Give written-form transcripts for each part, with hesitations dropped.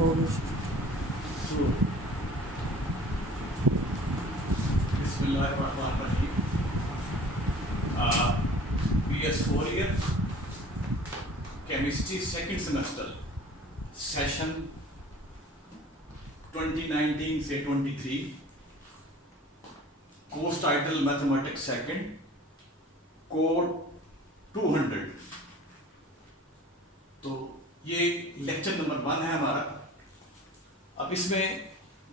So, Bismillahirrahmanirrahim. PS4 year, chemistry second semester, session 2019 से 23, course title mathematics second, code 200. तो ये lecture number 1 है हमारा. अब इसमें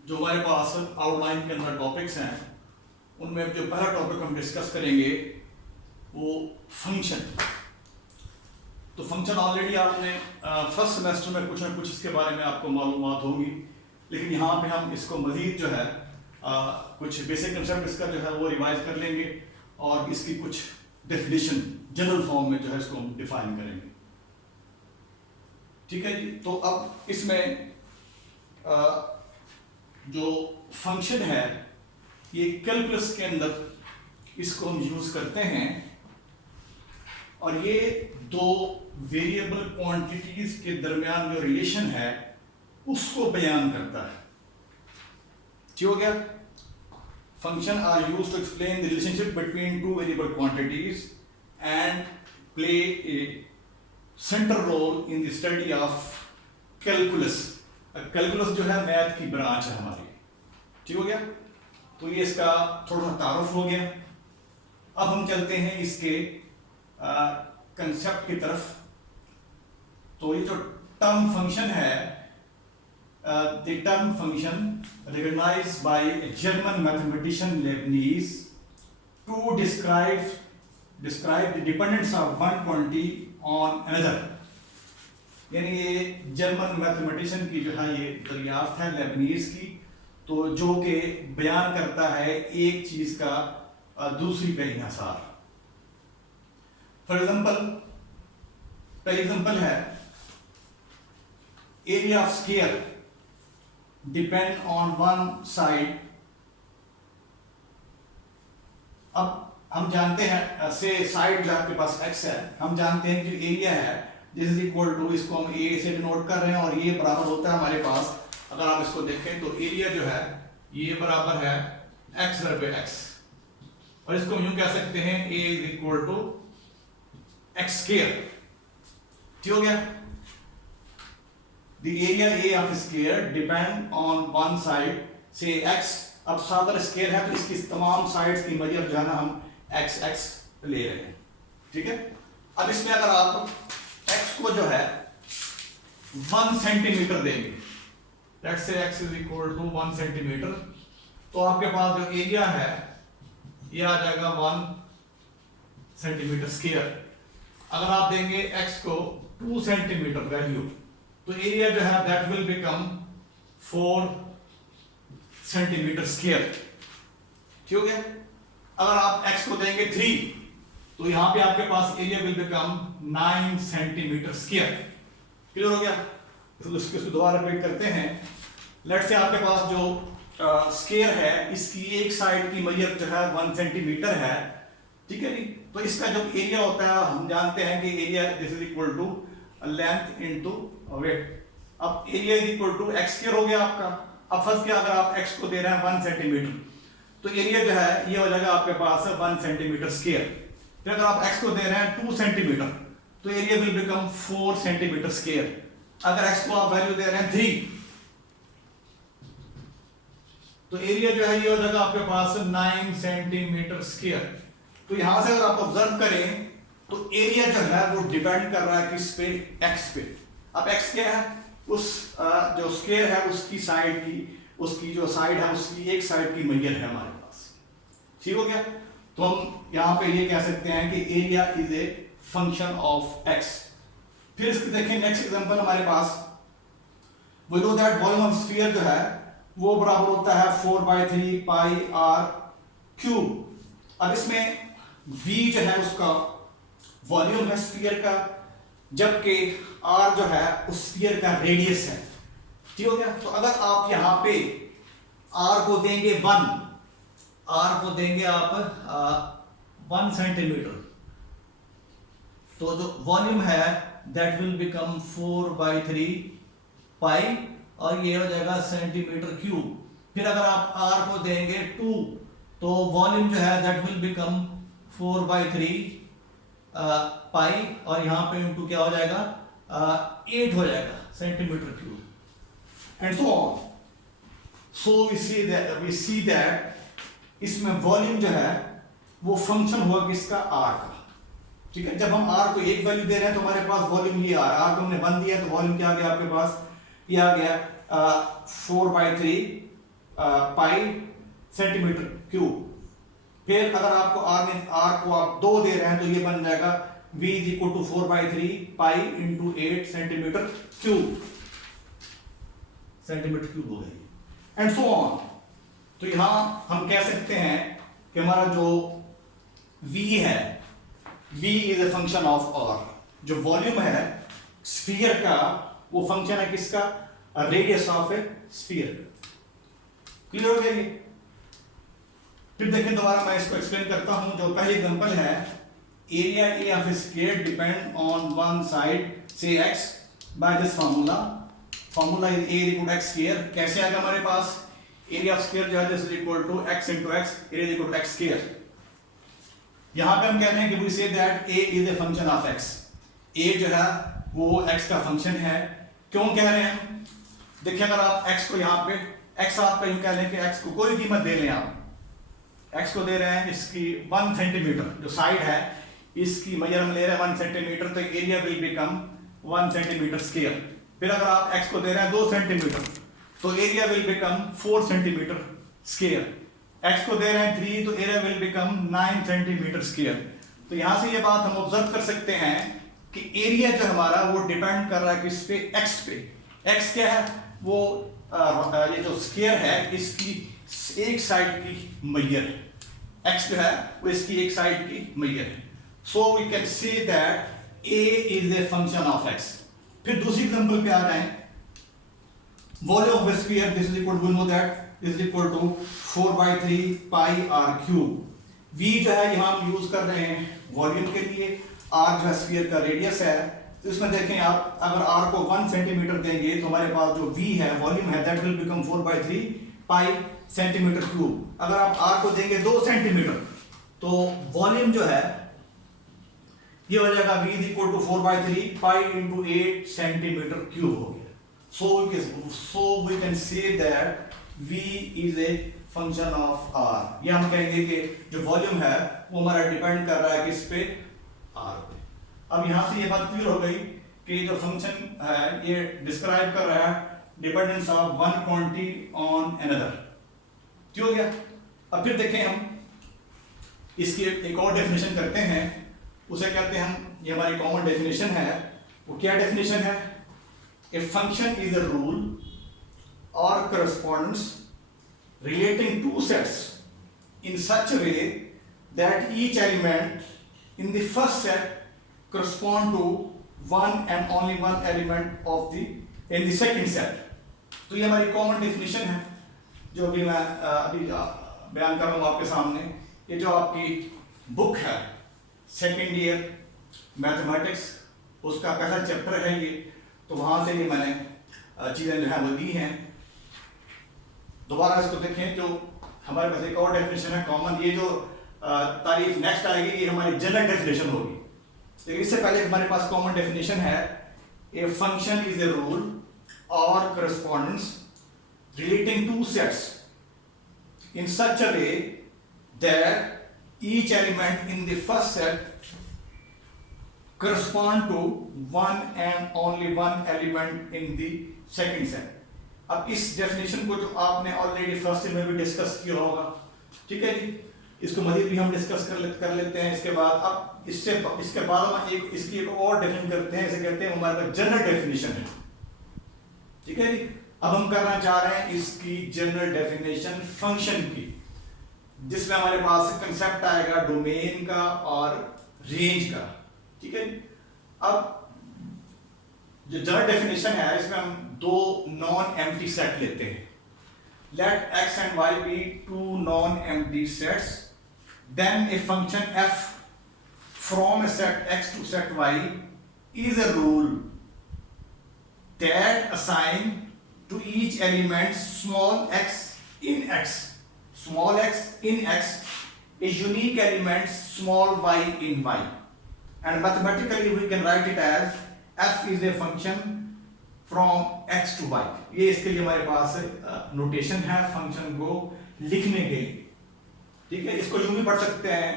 जो हमारे पास आउटलाइन के अंदर टॉपिक्स हैं, उनमें जो पहला टॉपिक हम डिस्कस करेंगे वो फंक्शन. तो फंक्शन ऑलरेडी आपने फर्स्ट सेमेस्टर में कुछ ना कुछ इसके बारे में आपको मालूमात होंगी, लेकिन यहाँ पे हम इसको मज़ीद जो है कुछ बेसिक कंसेप्ट इसका जो है वो रिवाइज कर लेंगे और इसकी कुछ डेफिनेशन जनरल फॉर्म में जो है इसको हम डिफाइन करेंगे. ठीक है जी. तो अब इसमें जो फंक्शन है ये कैलकुलस के अंदर इसको हम यूज करते हैं और ये दो वेरिएबल क्वांटिटीज के दरमियान जो रिलेशन है उसको बयान करता है. ठीक हो गया. Function are used to explain the relationship between two variable quantities and play a central role in the study of calculus. Calculus जो है मैथ की ब्रांच है हमारी. ठीक हो गया. तो ये इसका थोड़ा तारुफ हो गया. अब हम चलते हैं इसके कंसेप्ट की तरफ. तो ये जो टर्म फंक्शन है, the term function recognised by a German mathematician Leibniz to describe the dependence of one quantity on another. यानी ये जर्मन मैथमेटिशियन की जो है ये दरियाफ्त है लेबनीज की, तो जो कि बयान करता है एक चीज का दूसरी पे इन्हिसार. फॉर एग्जांपल, पहली एग्जांपल है area of square depend on one side. अब हम जानते हैं से साइड जो आपके पास x है, हम जानते हैं कि जो एरिया है दिस इज इक्वल टू, इसको हम a से डिनोट कर रहे हैं और ये बराबर होता है हमारे पास, अगर आप इसको देखें तो एरिया जो है ये बराबर है x पे x, और इसको हम यूं कह सकते हैं a is equal to x square. ठीक हो गया. The area a of square depend on one side से x. अब सादर स्क्वायर है तो इसकी तमाम साइड्स की मेजर जो है ना हम x x ले रहे हैं. ठीक है. अब इसमें अगर आप x को जो है 1 सेंटीमीटर देंगे, let's say x is equal to 1 centimetre, तो आपके पास जो एरिया है ये आ जाएगा 1 सेंटीमीटर स्क्वायर. अगर आप देंगे x को 2 सेंटीमीटर वैल्यू, तो एरिया जो है that will become 4 centimetre square. ठीक हो गया. अगर आप x को देंगे 3, तो यहां पे आपके पास area will become 9 centimetre square. Clear हो गया. तो इसको दोबारा रिपीट करते हैं. लेट्स से आपके पास जो स्क्वायर है इसकी एक साइड की मेजर जो है 1 सेंटीमीटर है. ठीक है जी. तो इसका जो एरिया होता है हम जानते हैं कि area this is equal to length into width. अब area is equal to x square हो गया आपका. अब फर्स्ट क्या, अगर आप x को दे रहे हैं 1 सेंटीमीटर, तो एरिया जो है ये हो जाएगा आपके पास 1 सेंटीमीटर स्क्वायर. फिर अगर आप x को दे रहे हैं 2 सेंटीमीटर, तो area will become 4 centimetre square. अगर x को आप वैल्यू दे रहे हैं 3, तो एरिया जो है ये हो जाएगा आपके पास 9 सेंटीमीटर स्क्वायर. तो यहां से अगर आप ऑब्जर्व करें तो एरिया जो है वो डिपेंड कर रहा है किस पे, x पे. अब x क्या है, उस जो स्क्वायर है उसकी साइड की, उसकी जो साइड है उसकी एक साइड की मेजर है हमारे पास. ठीक हो गया. तो हम यहां पे ये कह सकते हैं कि area is a function of x. फिर इसके देखें नेक्स्ट एग्जांपल हमारे पास, we know that volume of sphere जो है वो बराबर होता है 4/3 पाई r क्यूब. अब इसमें v जो है उसका वॉल्यूम है स्फीयर का, जबकि r जो है उस स्फीयर का रेडियस है. ठीक हो गया. तो अगर आप यहां पे r को देंगे 1, r को देंगे आप 1 सेंटीमीटर, तो जो वॉल्यूम है दैट विल बिकम 4/3 पाई और ये हो जाएगा सेंटीमीटर क्यूब। फिर अगर आप r को देंगे 2 तो वॉल्यूम जो है दैट विल बिकम 4/3 पाई, और यहाँ पे इनटू क्या हो जाएगा 8 हो जाएगा centimetre cube, and so on. So we see that इसमें वॉल्यूम जो है वो फंक्शन हुआ किसका, r का। ठीक है, जब हम r को एक वैल्यू दे रहे हैं तो हमारे पास वॉल्यूम ये आ रहा है, r को हमने 1 दिया तो वॉल्यूम क्या आ गया आपके पास, ये आ गया 4/3 पाई सेंटीमीटर क्यूब। फिर अगर आपको r को आप 2 दे रहे हैं तो ये बन जाएगा v is equal to 4/3 pi into 8 centimetre cube, centimetre cube हो गई, एंड सो ऑन। तो यहां हम कह सकते हैं कि हमारा जो v है, v is a function of r। जो वॉल्यूम है स्फीयर का वो फंक्शन है किसका, radius of A sphere. Clear हो गया ये। फिर देखें दोबारा मैं इसको एक्सप्लेन करता हूं। जो पहली एग्जांपल है, area a of square depend on one side से x by this formula is a equal to x square. कैसे आएगा हमारे पास, एरिया ऑफ स्क्वायर जो है this is equal to x into x, area is equal to x square. यहां पे हम कह रहे हैं कि we say that a is a function of x। a जो है वो x का फंक्शन है। क्यों कह रहे हैं, देखिए अगर आप x को यहां पे x आप पे यूं कह लें कि x को कोई कीमत दे लें, आप x को दे रहे हैं इसकी 1 सेंटीमीटर, जो साइड है इसकी मेजर हम ले रहे हैं 1 सेंटीमीटर, तो area will become 1 centimetre square. फिर अगर आप x को दे रहे हैं 2 सेंटीमीटर तो area will become 4 centimetre square. x को दे रहे हैं 3 तो area will become 9 centimetre square. तो यहां से ये बात हम ऑब्जर्व कर सकते हैं कि एरिया जो हमारा वो डिपेंड कर रहा है किस पे, x पे। x क्या है, वो ये जो स्क्वायर है इसकी एक साइड की मैयर है। x जो है वो इसकी एक साइड की मैयर है। So we can say that a is a function of x। फिर दूसरी एग्जांपल पे आ जाएं, volume of sphere this is equal to, we know that is equal to 4/3 pi r cube. v जो है यहां हम यूज कर रहे हैं वॉल्यूम के लिए, r जो है स्फीयर का रेडियस है। तो इसमें देखें आप अगर r को 1 सेंटीमीटर देंगे तो हमारे पास जो v है वॉल्यूम है that will become 4/3 pi centimetre cube. अगर आप r को देंगे 2 सेंटीमीटर तो वॉल्यूम जो है ये हो जाएगा v is equal to 4/3 pi into 8 centimetre cube हो गया। So we can say that v is a function of r। ये हम कहेंगे कि जो वॉल्यूम है वो हमारा डिपेंड कर रहा है किस पे, r पे। अब यहां से ये बात क्लियर हो गई कि जो फंक्शन है ये डिस्क्राइब कर रहा है dependence of one quantity on another. ठीक हो गया। अब फिर देखें हम इसकी एक और डेफिनेशन करते हैं, उसे कहते हैं हम, ये हमारी कॉमन डेफिनेशन है। वो क्या डेफिनेशन है, a function is a rule और correspondence relating two sets in such a way that each element in the first set correspond to one and only one element of the in the second set। तो ये हमारी common definition है जो भी मैं अभी बयान कर रहा हूँ आपके सामने। ये जो आपकी बुक है सेकेंड ईयर मैथमेटिक्स उसका पहला चैप्टर है ये, तो वहां से ये मैंने चीजें जो है वो दी हैं। दोबारा इसको देखें, जो हमारे पास एक और डेफिनेशन है कॉमन, ये जो तारीफ नेक्स्ट आएगी ये हमारी जनरल डेफिनेशन होगी, लेकिन इससे पहले हमारे पास कॉमन डेफिनेशन है, a function is a rule और correspondence relating to sets in such a way that each element in the first set correspond to one and only one element in the second set। अब इस definition को जो आपने already first year में भी discuss किया होगा, ठीक है जी, इसको मजीद भी हम डिस्कस कर लेते हैं। इसके बाद अब इसके बाद हम इसकी एक और डेफिनेशन करते हैं, इसे कहते हैं हमारे पास जनरल डेफिनेशन है। ठीक है जी, अब हम करना चाह रहे हैं इसकी जनरल डेफिनेशन फंक्शन की, जिसमें हमारे पास कंसेप्ट आएगा डोमेन का और रेंज का। ठीक है, अब जो जनरल डेफिनेशन है इसमें हम दो नॉन एम्प्टी सेट लेते हैं। Let x and y be two non empty sets, then a function f from a set x to set y is a rule that assign to each element small x in x. Small x in x is unique element small y in y. And mathematically we can write it as f is a function from x to y. ये इसके लिए हमारे पास notation है function को लिखने के लिए, ठीक है। इसको यूं भी पढ़ सकते हैं,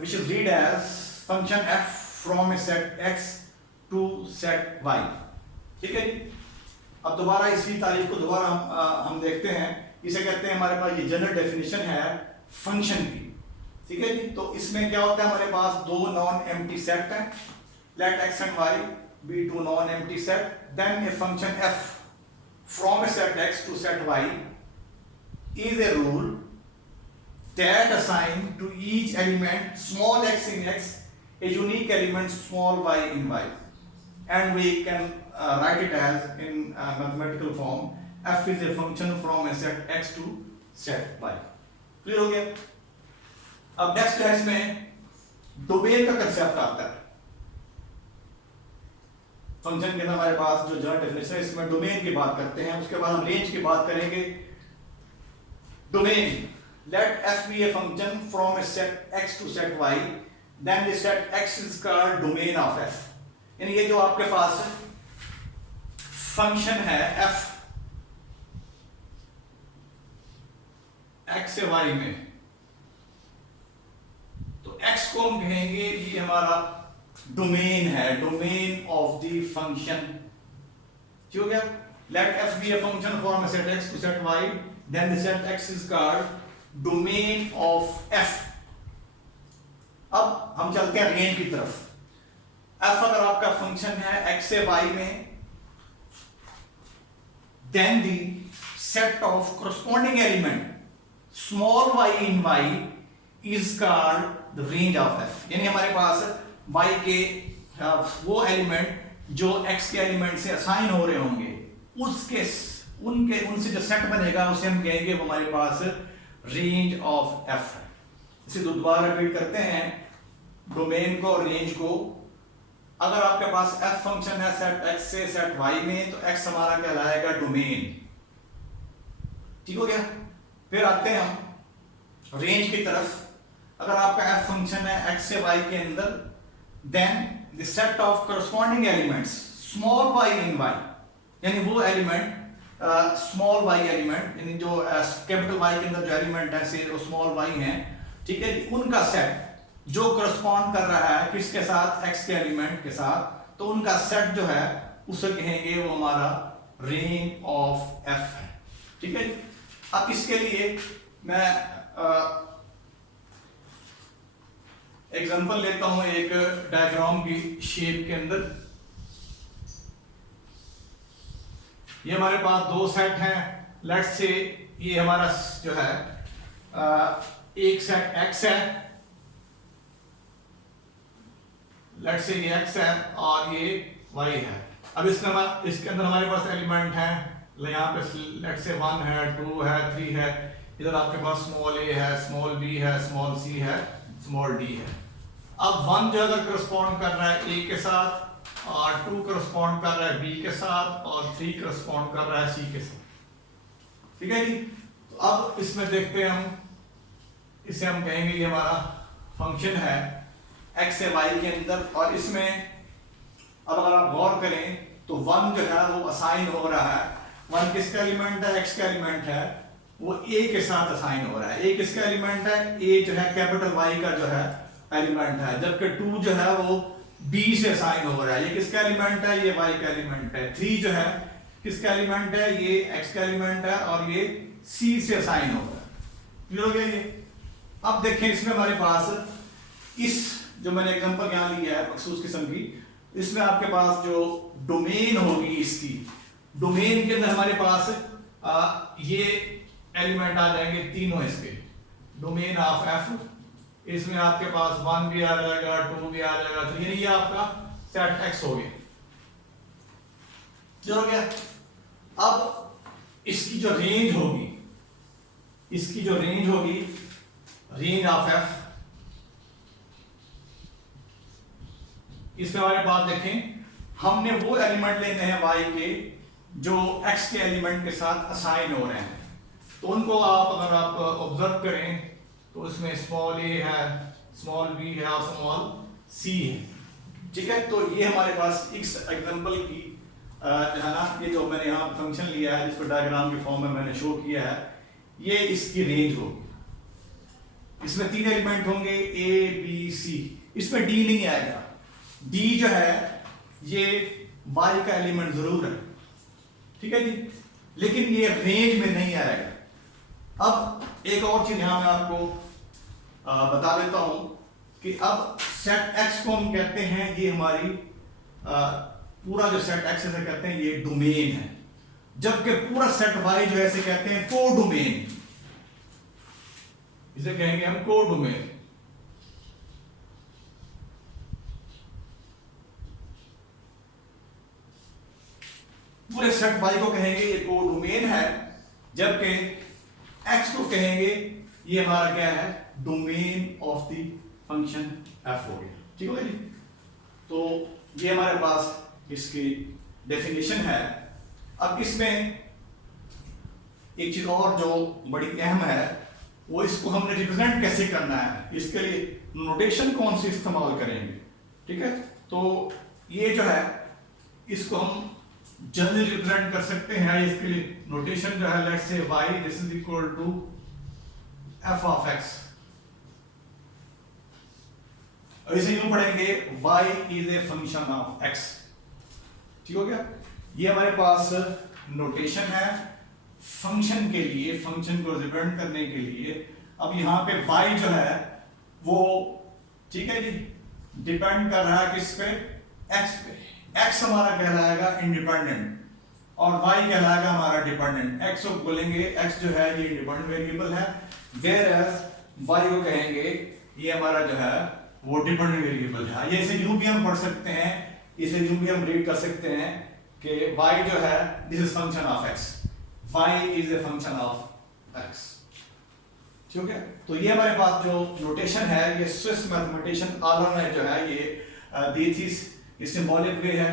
which is read as function f from a set x to set y, ठीक है जी। अब दोबारा इसी तारीफ को दोबारा हम देखते हैं। इसे कहते हैं, हमारे पास ये जनरल डेफिनेशन है फंक्शन की, ठीक है जी। तो इसमें क्या होता है, हमारे पास दो नॉन एम्प्टी सेट है, late x and y be two non empty set, then a function f from a set x to set y is a rule that assign to each element small x in x a unique element small y in y, and we can write it as in mathematical form f is a function from a set x to set y। Clear हो गया। अब next है, इसमें domain का concept आता है। Function के अंदर हमारे पास जो जनरल डेफिनेशन है, इसमें डोमेन की बात करते हैं, उसके बाद हम रेंज की बात करेंगे। Domain, let f be a function from a set x to set y, then the set x is called domain of f। यानी ये जो आपके पास फंक्शन है f x से y में, तो x को हम कहेंगे ये हमारा डोमेन है, डोमेन ऑफ द फंक्शन, ठीक हो गया। Let f be a function from a set x to set y, then the set x is called domain of f। अब हम चलते हैं रेंज की तरफ। f अगर आपका फंक्शन है x से y में, then the set of corresponding element small y in y is called the range of f। यानी हमारे पास y के वो एलिमेंट जो x के एलिमेंट से असाइन हो रहे होंगे, उसके उनसे जो सेट बनेगा उसे हम कहेंगे वो हमारे पास रेंज ऑफ f है। इसे दोबारा रिपीट करते हैं, डोमेन को और रेंज को। अगर आपके पास f फंक्शन है सेट x से सेट y में, तो x हमारा कहलाएगा डोमेन, ठीक हो गया। फिर आते हैं हम रेंज की तरफ। अगर आपका f फंक्शन है x से y के अंदर, then the set of corresponding elements small y in y, यानी वो एलिमेंट स्मॉल y एलिमेंट, यानी जो कैपिटल Y के अंदर जो एलिमेंट है से वो स्मॉल y हैं, ठीक है, उनका सेट जो करस्पॉन्ड कर रहा है किसके साथ, x के एलिमेंट के साथ, तो उनका सेट जो है उसे कहेंगे वो हमारा रेंज ऑफ f है, ठीक है। अब इसके लिए मैं एग्जांपल लेता हूं एक डायग्राम की शेप के अंदर। ये हमारे पास दो सेट हैं, लेट्स से ये हमारा जो है एक सेट x है, लेट्स से ये x है और ये y है। अब इसके अंदर हमारे पास एलिमेंट है, यहाँ पे लेट्स से 1 है, 2 है, 3 है, इधर आपके पास स्मॉल a है, स्मॉल b है, स्मॉल c है, स्मॉल d है। अब 1 जो अगर करस्पॉन्ड कर रहा है a के साथ, और 2 करस्पॉन्ड कर रहा है b के साथ, और 3 करस्पॉन्ड कर रहा है c के साथ, ठीक है जी। तो अब इसमें देखते हैं हम, इसे हम कहेंगे ये हमारा फंक्शन है x से y के अंदर, और इसमें अब अगर आप गौर करें तो 1 जो है वो असाइन हो रहा है। 1 किसका एलिमेंट है, x का एलिमेंट है, वो a के साथ असाइन हो रहा है। a किसका एलिमेंट है, a जो है कैपिटल Y का जो है एलिमेंट है, जबकि 2 जो है वो b से असाइन हो रहा है। ये किसका एलिमेंट है, ये y का एलिमेंट है। 3 जो है किसका एलिमेंट है, ये x का एलिमेंट है, और ये c से असाइन हो रहा है। क्लियर हो गया ये। अब देखें इसमें हमारे पास इस जो मैंने एग्जांपल यहाँ लिया है मखसूस किस्म की, इसमें आपके पास जो डोमेन होगी, इसकी डोमेन के अंदर हमारे पास ये एलिमेंट आ जाएंगे तीनों इसके, डोमेन ऑफ f। इसमें आपके पास 1 भी आ जाएगा, 2 भी आ जाएगा, तो ये आपका सेट x हो गया, हो गया। अब इसकी जो रेंज होगी, इसकी जो रेंज होगी, रेंज ऑफ f, इसमें हमारे पास देखें हमने वो एलिमेंट लेने हैं y के जो x के एलिमेंट के साथ असाइन हो रहे हैं, तो उनको आप अगर आप ऑब्जर्व करें तो उसमें स्मॉल a है, स्मॉल b है और स्मॉल c है, ठीक है। तो ये हमारे पास इस एग्जांपल की जो है ना, ये जो मैंने यहाँ फंक्शन लिया है जिसको डायग्राम के फॉर्म में मैंने शो किया है, ये इसकी रेंज होगी। इसमें 3 एलिमेंट होंगे a b c, इसमें d नहीं आएगा। d जो है ये y का एलिमेंट जरूर है, ठीक है जी, लेकिन ये रेंज में नहीं आएगा। अब एक और चीज यहां मैं आपको बता देता हूं कि अब सेट x को हम कहते हैं, ये हमारी पूरा जो सेट x है कहते हैं ये डोमेन है, जबकि पूरा सेट y जो है इसे कहते हैं कोडोमेन, इसे कहेंगे हम कोडोमेन। पूरे सेट y को कहेंगे ये कोडोमेन है, जबकि x को कहेंगे ये हमारा क्या है, domain of the function f हो गया, ठीक है जी। तो ये हमारे पास इसकी डेफिनेशन है। अब इसमें एक चीज और जो बड़ी अहम है, वो इसको हमने रिप्रेजेंट कैसे करना है, इसके लिए नोटेशन कौन सी इस्तेमाल करेंगे, ठीक है। तो ये जो है इसको हम जनरली रिप्रेजेंट कर सकते हैं। इसके लिए नोटेशन जो है, let's say y this is equal to f of x, और इसे यूं पढ़ेंगे y is a function of x, ठीक हो गया। ये हमारे पास नोटेशन है फंक्शन के लिए, फंक्शन को रिप्रेजेंट करने के लिए। अब यहाँ पे y जो है वो, ठीक है जी, डिपेंड कर रहा है किस पे, x पे। x हमारा कहलाएगा इंडिपेंडेंट और y कहलाएगा हमारा डिपेंडेंट। x को बोलेंगे, x जो है ये इंडिपेंडेंट वेरिएबल है, whereas y को कहेंगे ये हमारा जो है वो डिपेंडेंट वेरिएबल है। ये इसे यूं भी हम पढ़ सकते हैं, इसे यूं भी हम रीड कर सकते हैं कि y जो है this is function of x, y is a function of x, ठीक है। तो ये हमारे पास जो नोटेशन है, ये स्विस मैथमेटिशियन ऑलर ने जो है ये दी थी, ये सिंबॉलिक वे है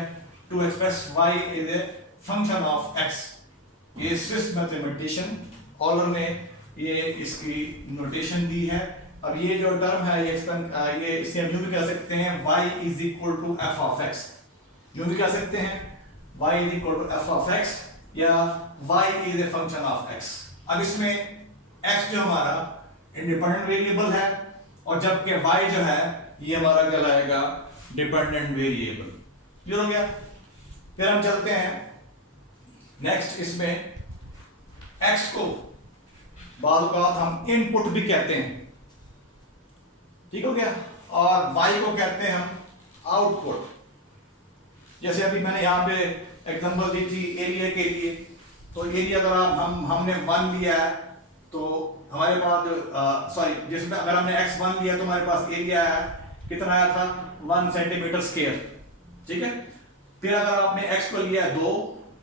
to express y is a function of x। ये स्विस मैथमेटिशियन ऑलर ने ये इसकी नोटेशन दी है। अब ये जो टर्म है ये इसे हम यूं भी कह सकते हैं y is equal to f of x, यूं भी कह सकते हैं y is equal to f of x या y is a function of x। अब इसमें x जो हमारा इंडिपेंडेंट वेरिएबल है और जबकि y जो है ये हमारा कहलाएगा डिपेंडेंट वेरिएबल, क्लियर हो गया। फिर हम चलते हैं नेक्स्ट, इसमें x को बाद हम इनपुट भी कहते हैं, ठीक हो गया, और y को कहते हैं हम आउटपुट। जैसे अभी मैंने यहाँ पे एग्जांपल दी थी एरिया के लिए, तो एरिया अगर हमने 1 लिया है तो हमारे पास सॉरी जिसमें अगर हमने x1 लिया तो हमारे पास एरिया है कितना आया था, 1 सेंटीमीटर स्क्वायर, ठीक है। फिर अगर आपने x को लिया 2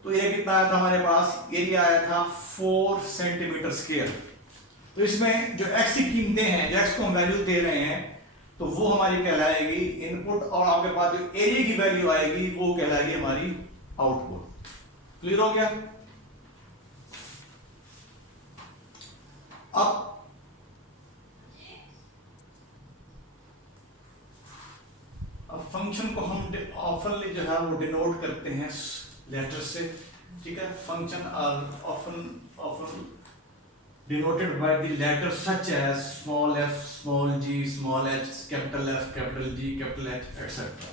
तो ये कितना आया था, हमारे पास एरिया आया था 4 सेंटीमीटर स्क्वायर। तो इसमें जो x की कीमतें हैं, जो x को हम वैल्यू दे रहे हैं, तो वो हमारी कहलाएगी इनपुट, और आपके पास जो एरिया की वैल्यू आएगी वो कहलाएगी हमारी आउटपुट। क्लियर हो गया। अब फंक्शन को हम ऑफनली जो है वो डिनोट करते हैं लेटर से, ठीक है। Function are often denoted by the letters such as small f, small g, small h, capital F, capital G, capital H, etc.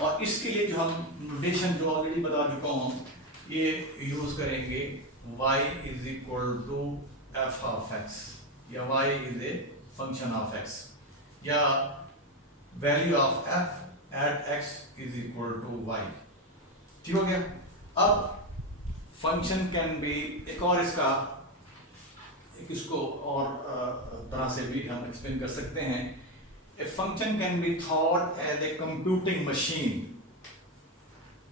और इसके लिए जो हम नोटेशन जो ऑलरेडी बता चुका हूँ, ये यूज करेंगे y is equal to f of x, या y is a function of x, या value of f at x is equal to y, ठीक हो गया। अब फंक्शन कैन बी, एक और इसको और तरह से भी हम एक्सप्लेन कर सकते हैं। A function can be thought as a computing machine,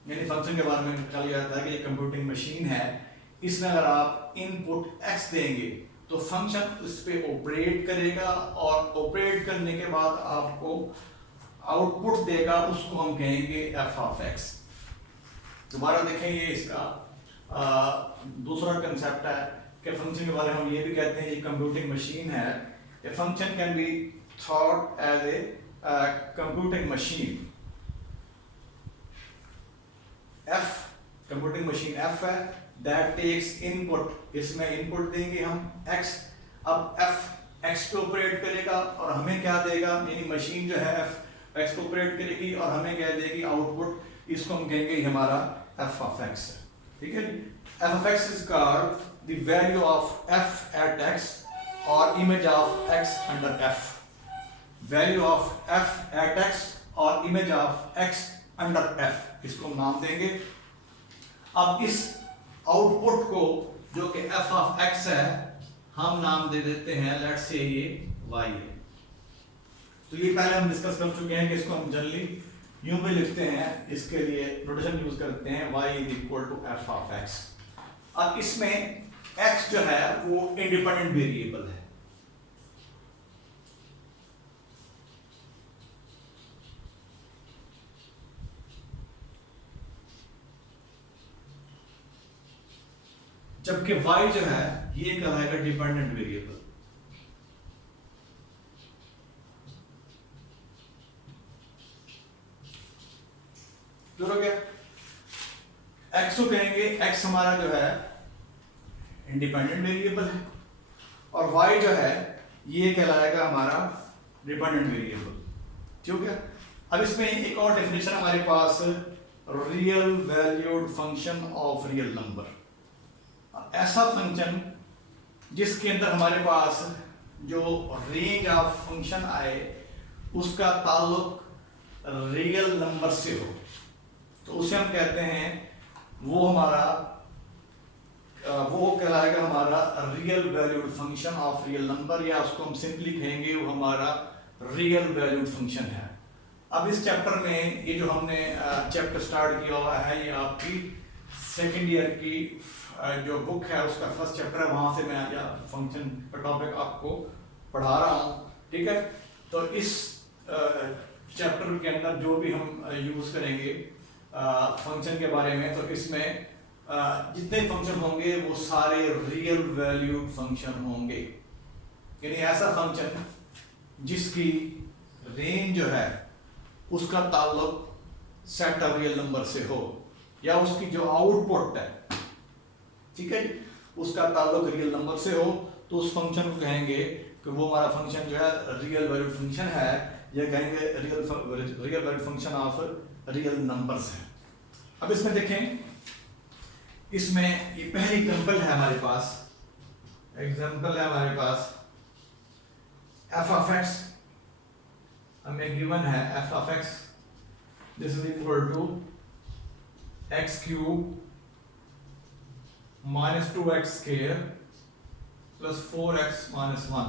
यानी फंक्शन के बारे में कहा जाता है कि ये कंप्यूटिंग मशीन है। इसमें अगर आप इनपुट x देंगे तो फंक्शन उस पर ऑपरेट करेगा, और ऑपरेट करने के बाद आपको आउटपुट देगा, उसको हम कहेंगे f ऑफ x। दोबारा देखेंगे इसका दूसरा कंसेप्ट है कि फंक्शन के बारे में हम ये भी कहते हैं ये कंप्यूटिंग मशीन है। A function can be thought as a computing machine. F computing machine f है दैट टेक्स इनपुट, इसमें इनपुट देंगे हम एक्स। अब एफ एक्स को ऑपरेट करेगा और हमें क्या देगा, यानी मशीन जो है एफ एक्स को ऑपरेट करेगी और हमें क्या देगी आउटपुट, इसको हम कहेंगे हमारा एफ ऑफ एक्स है। ठीक है, f of x is called the value of f at x और image of x under f. Value of f at x और image of x under f, इसको हम नाम देंगे। अब इस आउटपुट को जो कि एफ ऑफ एक्स है हम नाम दे देते हैं, लेट्स से ये y है। तो ये पहले हम डिस्कस कर चुके हैं कि इसको हम जनरली यूं भी लिखते हैं, इसके लिए नोटेशन यूज करते हैं y is equal to f of x. अब इसमें x जो है वो इंडिपेंडेंट वेरिएबल है। जबकि y जो है ये कहलाएगा डिपेंडेंट वेरिएबल। क्लियर हो गया? x को कहेंगे, x हमारा जो है इंडिपेंडेंट वेरिएबल है और y जो है ये कहलाएगा हमारा डिपेंडेंट वेरिएबल। ठीक है, अब इसमें एक और डेफिनेशन हमारे पास, real valued function of real number. ऐसा फंक्शन जिसके अंदर हमारे पास जो रेंज ऑफ फंक्शन आए उसका ताल्लुक रियल नंबर से हो, तो उसे हम कहते हैं वो हमारा वो कहलाएगा हमारा real valued function of real number, या उसको हम सिंपली कहेंगे वो हमारा रियल वैल्यूड फंक्शन है। अब इस चैप्टर में ये जो हमने चैप्टर स्टार्ट किया हुआ है, ये आपकी सेकेंड ईयर की जो बुक है उसका फर्स्ट चैप्टर है, वहां से मैं आज फंक्शन का टॉपिक आपको पढ़ा रहा हूँ। ठीक है, तो इस चैप्टर के अंदर जो भी हम यूज करेंगे फंक्शन के बारे में, तो इसमें जितने फंक्शन होंगे वो सारे रियल वैल्यूड फंक्शन होंगे, यानी ऐसा फंक्शन जिसकी रेंज जो है उसका ताल्लुक सेट ऑफ रियल नंबर से हो, या उसकी जो आउटपुट है, ठीक है, उसका ताल्लुक रियल नंबर से हो, तो उस फंक्शन को कहेंगे कि वो हमारा फंक्शन जो है रियल वैल्यूड फंक्शन है, या कहेंगे real valued function of real numbers है। अब इसमें देखें, इसमें ये पहली एग्जांपल है हमारे पास, एफ ऑफ एक्स हमें गिवन है, f of x this is equal to x cube minus 2x square plus 4x minus 1।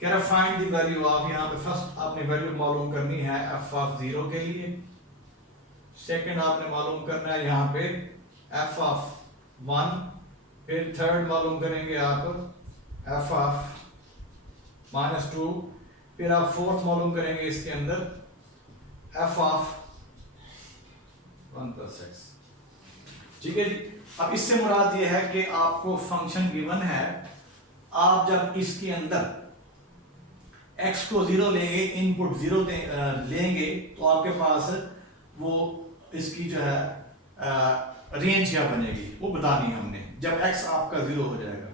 कह रहा फाइंड द वैल्यू ऑफ, यहाँ पे फर्स्ट आपने वैल्यू मालूम करनी है f ऑफ 0 के लिए, सेकंड आपने मालूम करना है यहाँ पे f ऑफ 1, फिर थर्ड मालूम करेंगे आप f ऑफ माइनस 2, फिर आप फोर्थ मालूम करेंगे इसके अंदर f ऑफ 1 प्लस x। ठीक है जी, अब इससे मुराद ये है कि आपको फंक्शन गिवन है, आप जब इसके अंदर x को 0 लेंगे, इनपुट 0 लेंगे, तो आपके पास वो इसकी जो है रेंज क्या बनेगी वो बतानी है हमने, जब x आपका 0 हो जाएगा।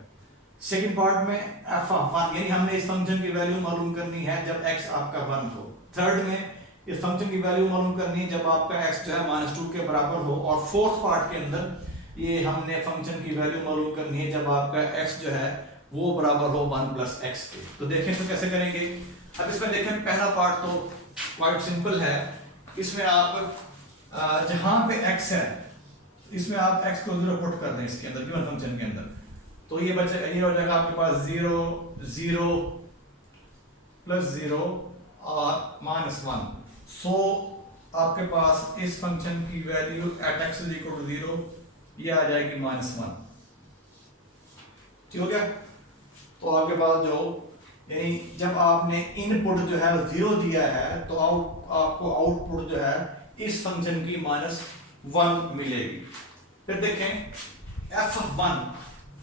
सेकंड पार्ट में f ऑफ 1, यानी हमने इस फंक्शन की वैल्यू मालूम करनी है जब x आपका 1 हो। थर्ड में इस फंक्शन की वैल्यू मालूम करनी है जब आपका x जो है -2 के बराबर हो। और फोर्थ पार्ट के अंदर ये हमने फंक्शन की वैल्यू मालूम करनी है जब आपका x जो है वो बराबर हो 1 प्लस x के। तो देखें तो कैसे करेंगे। अब इसमें देखें पहला पार्ट तो क्वाइट सिंपल है, इसमें आप जहां पे x है इसमें आप x को 0 पुट कर दें इसके अंदर, गिवन फंक्शन के अंदर, तो ये बचे, ये हो जाएगा आपके पास 0 0 प्लस 0 और -1। सो आपके पास इस फंक्शन की value at x is equal to 0 ये आ जाएगी -1। ठीक हो गया। तो आपके पास जो यानी जब आपने इनपुट जो है 0 दिया है तो आपको आउटपुट जो है इस फंक्शन की -1 मिलेगी। फिर देखें f(1),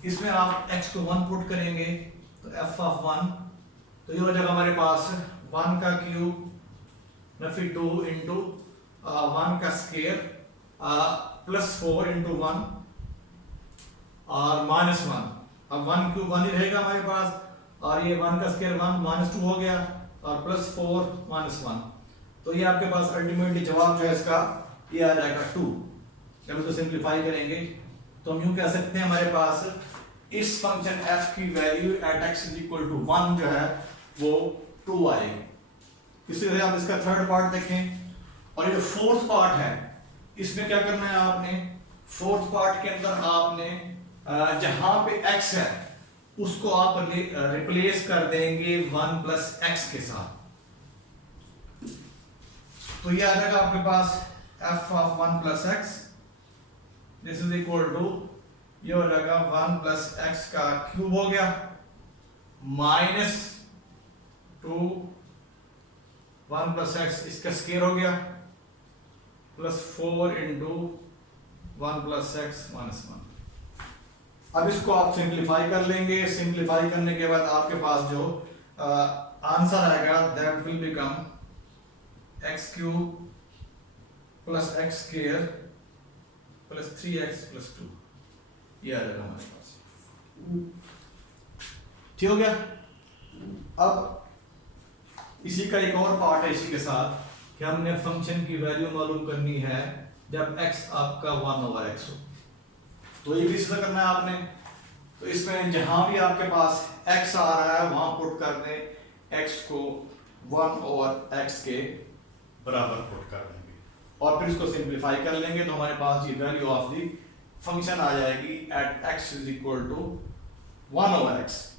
इसमें आप x को 1 पुट करेंगे तो f(1), तो ये हो जाएगा हमारे पास 1 का क्यूब फिर 2 इंटू 1 का स्केयर प्लस 4 इंटू 1 और -1। अब 1 क्यूब 1 ही रहेगा हमारे पास, और ये 1 का स्केयर 1 -2 हो गया, और प्लस 4 -1। तो ये आपके पास अल्टीमेटली जवाब जो है इसका ये आ जाएगा 2। जब इसको सिंप्लीफाई करेंगे तो हम यूं कह सकते हैं हमारे पास इस फंक्शन f की value at x is equal to 1 जो है वो 2 आएगी। इसी तरह आप इसका थर्ड पार्ट देखें, और ये जो फोर्थ पार्ट है इसमें क्या करना है आपने, फोर्थ पार्ट के अंदर आपने जहां पे x है उसको आप रिप्लेस कर देंगे 1 प्लस x के साथ। तो ये आ जाएगा आपके पास f(1 + x) this is equal to, ये हो जाएगा 1 प्लस x का क्यूब हो गया -2 1 प्लस x इसका स्केयर हो गया प्लस 4 इंटू 1 प्लस x -1। अब इसको आप सिंप्लीफाई कर लेंगे। सिंप्लीफाई करने के बाद आपके पास जो आंसर आएगा that will become x³ plus x square plus 3x plus 2। ये आ जाएगा हमारे पास। ठीक हो गया। अब इसी का एक और पार्ट है इसी के साथ कि हमने फंक्शन की वैल्यू मालूम करनी है जब x आपका 1/x हो। तो ये भी सीधा करना है आपने। तो इसमें जहां भी आपके पास x आ रहा है वहां पुट कर दें x को 1/x के बराबर पुट कर देंगे, और फिर इसको सिंप्लीफाई कर लेंगे तो हमारे पास ये वैल्यू ऑफ द फंक्शन आ जाएगी at x is equal to 1/x।